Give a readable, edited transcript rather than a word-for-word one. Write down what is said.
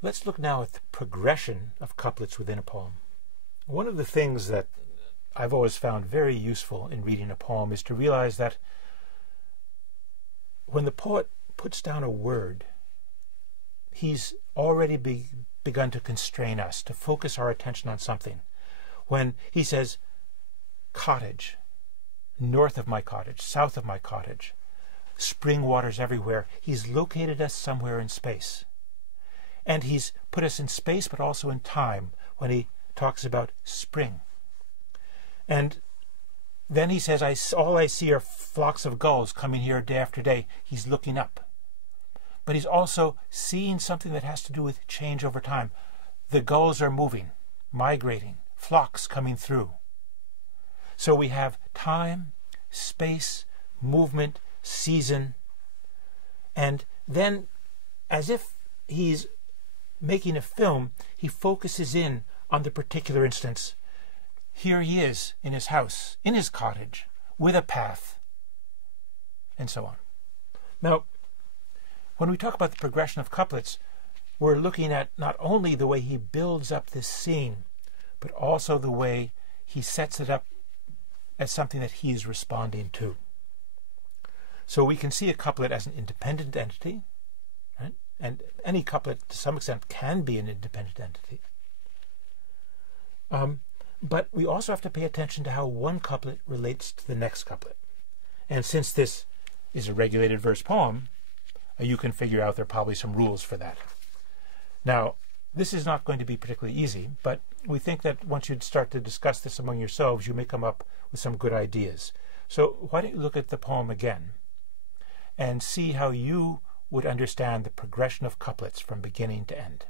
Let's look now at the progression of couplets within a poem. One of the things that I've always found very useful in reading a poem is to realize that when the poet puts down a word, he's already begun to constrain us, to focus our attention on something. When he says, cottage, north of my cottage, south of my cottage, spring waters everywhere, he's located us somewhere in space. And he's put us in space, but also in time, when he talks about spring. And then he says, all I see are flocks of gulls coming here day after day. He's looking up. But he's also seeing something that has to do with change over time. The gulls are moving, migrating, flocks coming through. So we have time, space, movement, season, and then, as if he's making a film, he focuses in on the particular instance. Here he is in his house, in his cottage, with a path, and so on. Now, when we talk about the progression of couplets, we're looking at not only the way he builds up this scene, but also the way he sets it up as something that he's responding to. So we can see a couplet as an independent entity, right? And any couplet, to some extent, can be an independent entity. But we also have to pay attention to how one couplet relates to the next couplet. And since this is a regulated verse poem, you can figure out there are probably some rules for that. Now, this is not going to be particularly easy, but we think that once you start to discuss this among yourselves, you may come up with some good ideas. So why don't you look at the poem again and see how you would understand the progression of couplets from beginning to end.